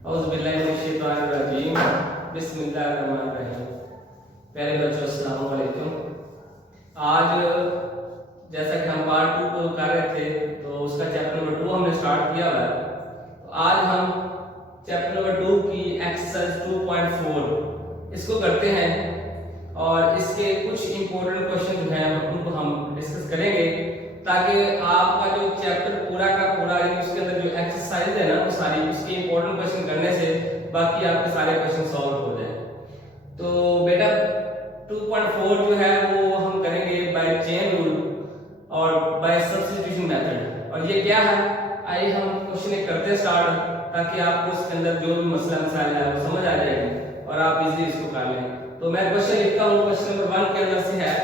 औज़ुबिल्लाहिमिनश्शैतानिर्रजीम बिस्मिल्लाहिर्रहमानिर्रहीम। प्यारे बच्चों अस्सलाम वालेकुम। आज जैसा कि हम पार्ट 2 को कर रहे थे तो उसका चैप्टर नंबर 2 हमने स्टार्ट किया हुआ है। तो आज हम चैप्टर नंबर 2 की एक्सरसाइज 2.4 इसको करते हैं और इसके कुछ इंपॉर्टेंट क्वेश्चन जो हैं उनको हम डिस्कस करेंगे ताकि आपका जो चैप्टर पूरा का पूरा उसके अंदर जो एक्सरसाइज है ना वो सारी उसके इंपॉर्टेंट क्वेश्चन करने से बाकी आपके सारे क्वेश्चन सॉल्व हो जाए। तो बेटा 2.4 जो है वो हम करेंगे बाय चेन रूल और बाय सब्स्टिट्यूशन मेथड। और ये क्या है, आइए हम क्वेश्चन एक करते स्टार्ट ताकि आपको इसके अंदर जो भी मसला मसाइल है वो समझ आ जाएगी और आप इजीली इसको कर लें। तो मैं क्वेश्चन लिखता हूँ। क्वेश्चन नंबर 1 के अंदर से है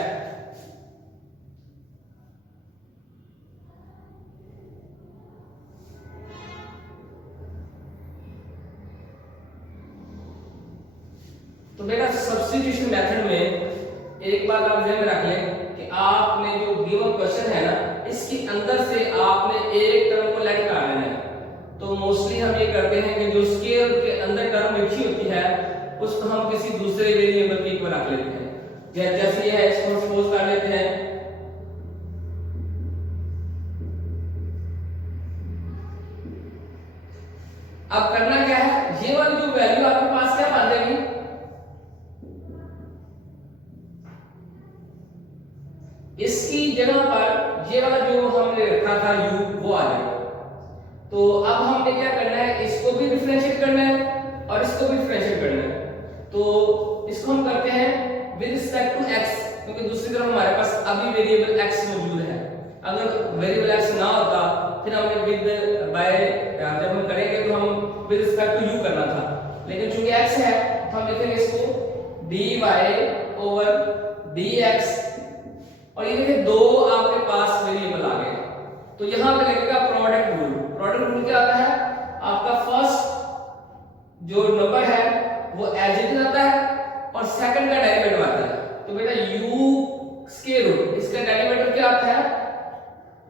तो बेटा सब्स्टिट्यूशन मेथड में एक बात आप ध्यान में रख लें कि आपने जो गिवन क्वेश्चन है ना इसके अंदर से आपने एक टर्म को लेट कर लेना है। तो मोस्टली हम ये करते हैं कि जो स्केल के अंदर टर्म लिखी होती है उसको हम किसी दूसरे वेरिएबल की को रख लेते हैं। जैसे ये है, इसको सपोज कर लेते हैं अब करना क्या है, ये वाली जो वैल्यू आपके पास क्या बन जाएगी, इसकी जगह पर ये वाला जो हमने रखा था u वो आ जाएगा। तो अब हमने क्या करना है, इसको भी डिफरेंशिएट करना है और इसको भी डिफरेंशिएट करना है। तो इसको हम करते हैं विद रिस्पेक्ट टू x, क्योंकि दूसरी तरफ हमारे पास अभी वेरिएबल x मौजूद है। अगर वेरिएबल x ना होता फिर हमने विद बाय जब हम करेंगे तो हम विद रिस्पेक्ट टू u करना था, लेकिन चूंकि x है तो हम लिखेंगे इसको dy ओवर dx। और ये देखिए दो आपके पास वेरिएबल आ गए। तो यहां पे लगेगा प्रोडक्ट रूल। प्रोडक्ट रूल क्या आता है, आपका फर्स्ट जो नंबर है वो एज इट इज आता है और सेकंड का डेरिवेटिव आता है। तो बेटा u स्क्वायर रूट इसका डेरिवेटिव क्या आता है,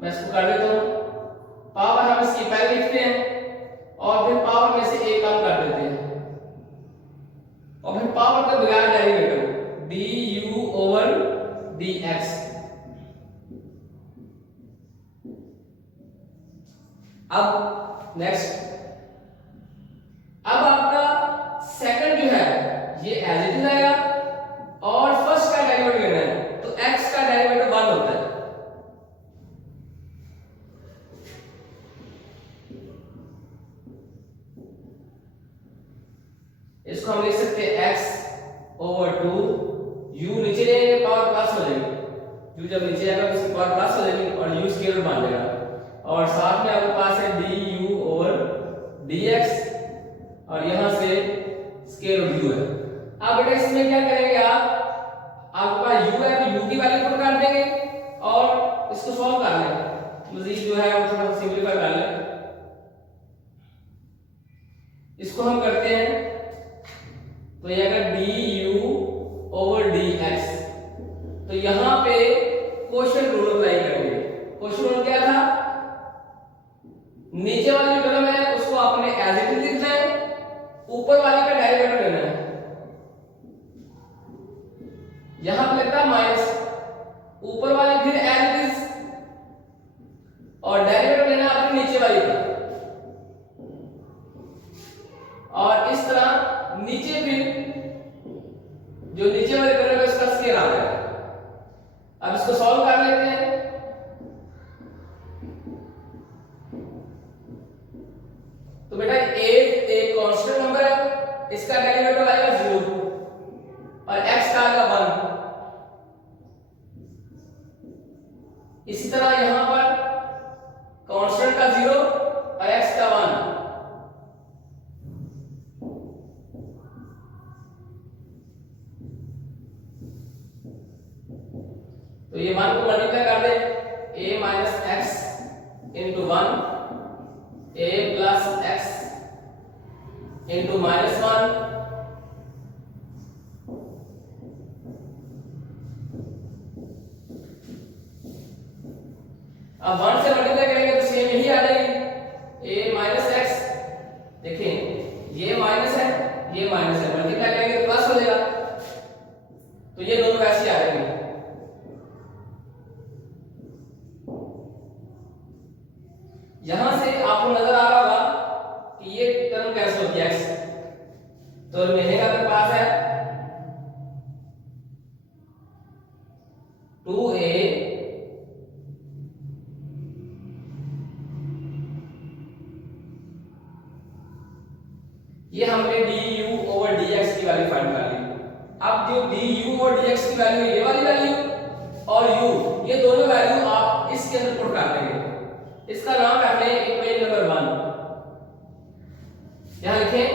मैं इसको कर देता हूं। पावर हम इसकी पहले लिखते हैं और फिर पावर में से एक कम कर देते हैं और फिर पावर का बगैर डेरिवेटिव du ओवर dx। अब नेक्स्ट, अब आपका सेकंड जो है ये एज इट इज आएगा और फर्स्ट का डेरिवेटिव लेना है। तो x का डेरिवेटिव 1 होता है। इसको हम लिख सकते हैं x ओवर 2, u नीचे जाएंगे पावर प्लस हो जाएगी, u जब नीचे आएगा तो उसकी पावर प्लस हो जाएगी और u स्क्वायर बन जाएगा और साथ में आपके पास है du ओवर dx और यहां से स्क्वायर रूट u है। अब बेटा इसमें क्या करेंगे, आपके पास u है तो u की वैल्यू पुट कर देंगे और इसको सॉल्व कर लेंगे। मजीद जो है वो थोड़ा सिंपलीफाई कर लें। इसको हम करते हैं तो ये आएगा du ओवर dx। तो यहां पे क्वोशिएंट रूल अप्लाई करेंगे। क्वोशिएंट रूल क्या था, नीचे वाली जो टर्म है उसको आपने एज इट इज लिखना है, ऊपर वाले का डेरिवेटिव लेना है। यहां पे लगता है माइनस, ऊपर वाले फिर एज इट इज और डेरिवेटिव लेना है अपने नीचे वाली का और इस तरह नीचे फिर जो नीचे वाली टर्म है उसका स्क्वायर आ जाएगा। अब इसको सॉल्व कर लेते हैं। तो बेटा एक कांस्टेंट नंबर है, इसका डेरिवेटिव आएगा 0 और x का आएगा 1। इसी तरह यहां पर कांस्टेंट का 0 और x का 1। तो ये 1 को मल्टीप्लाई कर दे, a minus x into 1 a plus x into minus 1 अब 1 से मल्टीप्लाई करेंगे तो सेम यही आ जाएगी a माइनस x। देखें ये माइनस है, ये माइनस है, मल्टीप्लाई करेंगे तो प्लस हो जाएगा, तो ये दोनों वैसे आ जाएंगे। यहां से आपको नजर आ रहा होगा कि ये टर्म कैंसिल होती है x, तो महीने का मेरे पास है 2a ये हमने du ओवर dx की वैल्यू फाइंड कर ली। अब जो du और dx की वैल्यू ये वाली वैल्यू और u ये दोनों वैल्यू आप इसके अंदर पुट कर देंगे। इसका नाम रखते हैं इक्वेशन नंबर 1। यहां लिखें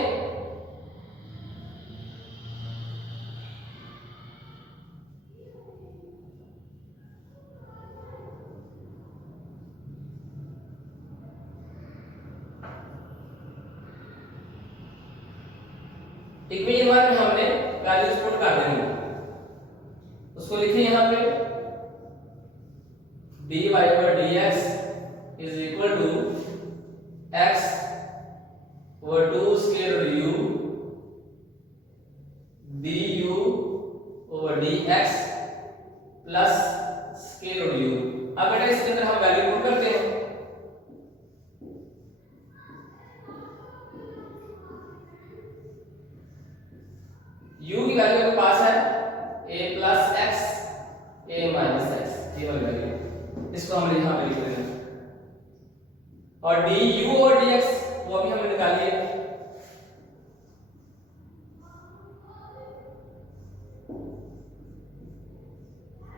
इक्वेशन 1 में हमने वैल्यूज पुट कर देंगे, उसको लिखें यहां पे dy over dx is equal to x over 2 square root u du over dx plus square root u। अब बेटा इसके अंदर हम वैल्यू पुट करते हैं। u की वैल्यू आपके पास है a plus x a minus x, ये वाली वैल्यू, इसको हमने यहां पे लिख देना। और du और dx वो अभी हमने निकाली है,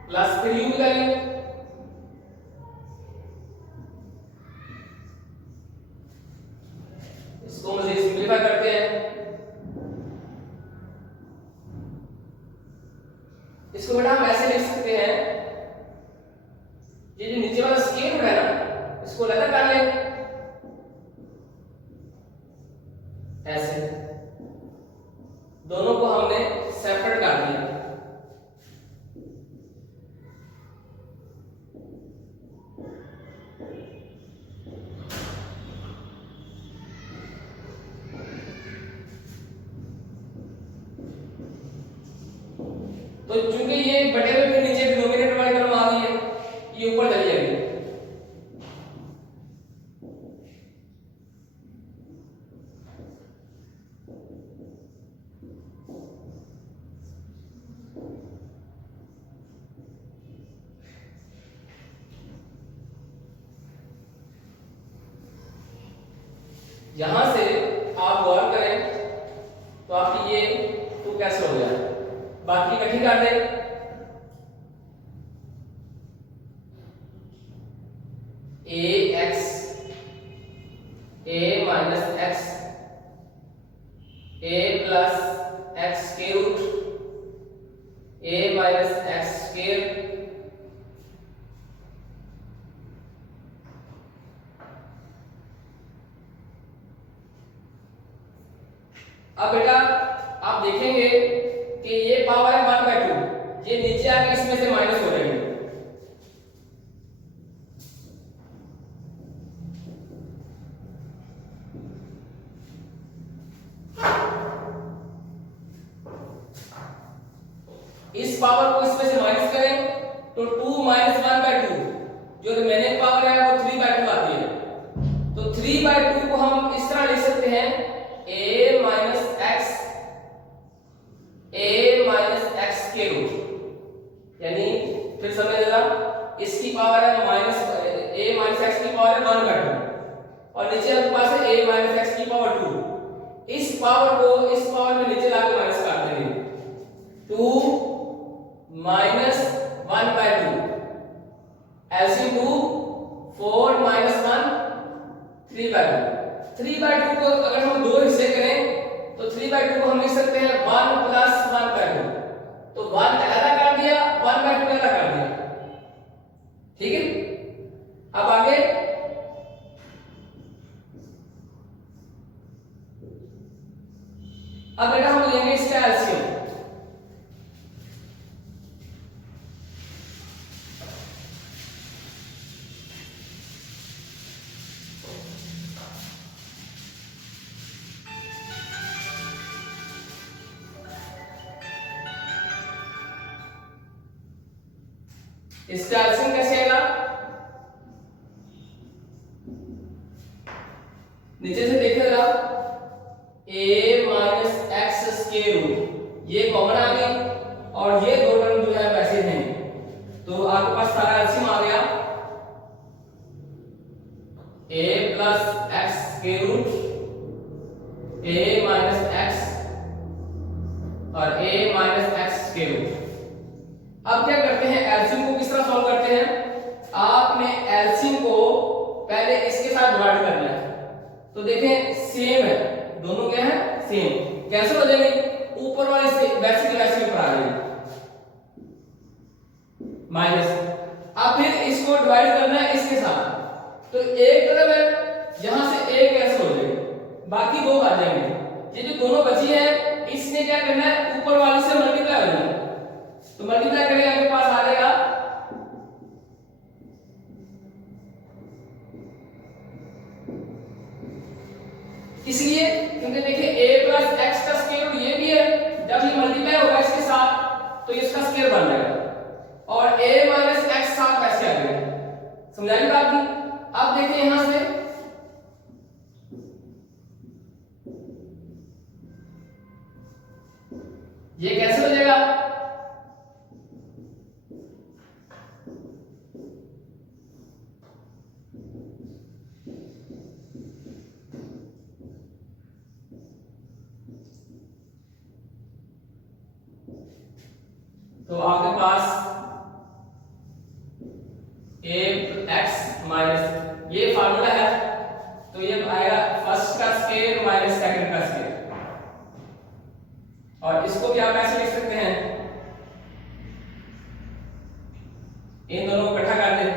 प्लस फिर u की वैल्यू, इसको मजीद सिंपलीफाई करते हैं। इसको बेटा हम ऐसे लिख सकते हैं, ये जो नीचे वाला स्केल रूट है ना, इसको अलग कर लें ऐसे, दोनों को हमने सेपरेट कर दिया। तो चूंकि ये बटे हुए फिर नीचे डिनोमिनेटर वाली तरफ आ गई है, ये ऊपर चली जाएगी। यहां से आप गौर करें तो आपकी ये 2 कैसे हो गया, बाकी इकट्ठी कर दें। ax a minus x a plus x square root a minus x square अब बेटा आप देखेंगे कि ये पावर है 1/2, ये नीचे आके इसमें से माइनस हो जाएगी। इस पावर को इसमें से माइनस करें तो 2 माइनस 1/2, जो रिमेनिंग पावर है वो 3/2 आती है। तो 3/2 को हम इस तरह लिख सकते हैं a minus x के रूट, यानी फिर समझ लेना, इसकी पावर है माइनस a minus x की पावर है 1/2 और नीचे आपके पास है a minus x की पावर 2। इस पावर को इस पावर में नीचे लाके माइनस कर देंगे, 2 minus 1/2 LCM 2 4 minus 1 3/2। 3/2 को अगर हम दो हिस्से करें तो 3/2 को हम लिख सकते हैं 1 plus 1/2, तो 1 अलग कर दिया, 1/2 अलग कर दिया, ठीक है। अब आगे अब बेटा हम लेंगे इसका एलसीएम। इसका एलसीएम कैसे आएगा? नीचे से देखिएगा a minus x square root, ये कॉमन आ गई और ये दो टर्म जो है वैसे हैं, तो आपके पास सारा एलसीएम आ गया a plus x square root a minus x और a minus x square root. अब क्या करते हैं, एलसीएम को किस तरह सॉल्व करते हैं? आपने एलसीएम को पहले इसके साथ डिवाइड करना है, तो देखें सेम है, दोनों क्या है सेम, कैंसिल हो जाएंगे, ऊपर वाले से वैसे की वैसे ऊपर आ जाएंगे माइनस। अब फिर इसको डिवाइड करना है इसके साथ, तो एक तरफ है यहां से एक कैंसिल हो जाएगा, बाकी दो आ जाएंगे, ये जो दोनों बची है इसने क्या करना है ऊपर वाले से मल्टीप्लाई हो जाएगा, तो मल्टीप्लाई करेंगे आपके पास आ जाएगा इसलिए क्योंकि देखिए a प्लस एक्स का स्क्वायर रूट ये भी है, जब ये मल्टीप्लाई होगा इसके साथ तो इसका स्क्वायर बन जाएगा और a माइनस एक्स साथ वैसे आ जाएगा, समझाइए बात की। अब देखिए यहां से ये कैसे हो जाएगा, तो आपके पास a एक्स माइनस ये फार्मूला है, तो ये आएगा फर्स्ट का स्क्वायर माइनस सेकंड का स्क्वायर, और इसको भी आप ऐसे लिख सकते हैं, इन दोनों को इकट्ठा कर दें,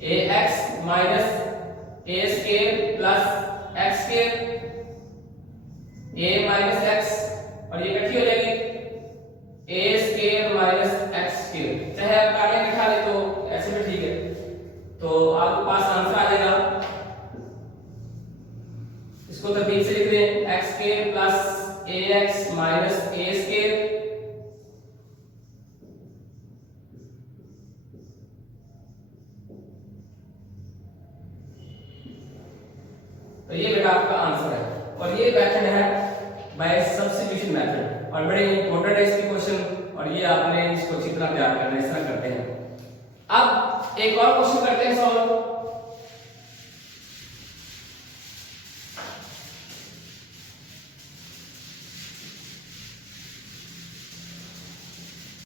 a x minus a square plus x square a minus x और ये इकट्ठी हो जाएगी a square minus x square, चाहे आप काटे बिठा ले तो ऐसे भी ठीक है, तो आपके पास आंसर आ जाएगा, इसको तरतीब से लिख दें x square plus a x minus a square, तो ये बेटा आपका आंसर है, और ये मेथड है बाय सब्स्टिट्यूशन मेथड, और बड़े इंपॉर्टेंट है इसके क्वेश्चन, और ये आपने इसको अच्छी तरह तैयार करना है, इस तरह करते हैं। अब एक और क्वेश्चन करते हैं सॉल्व।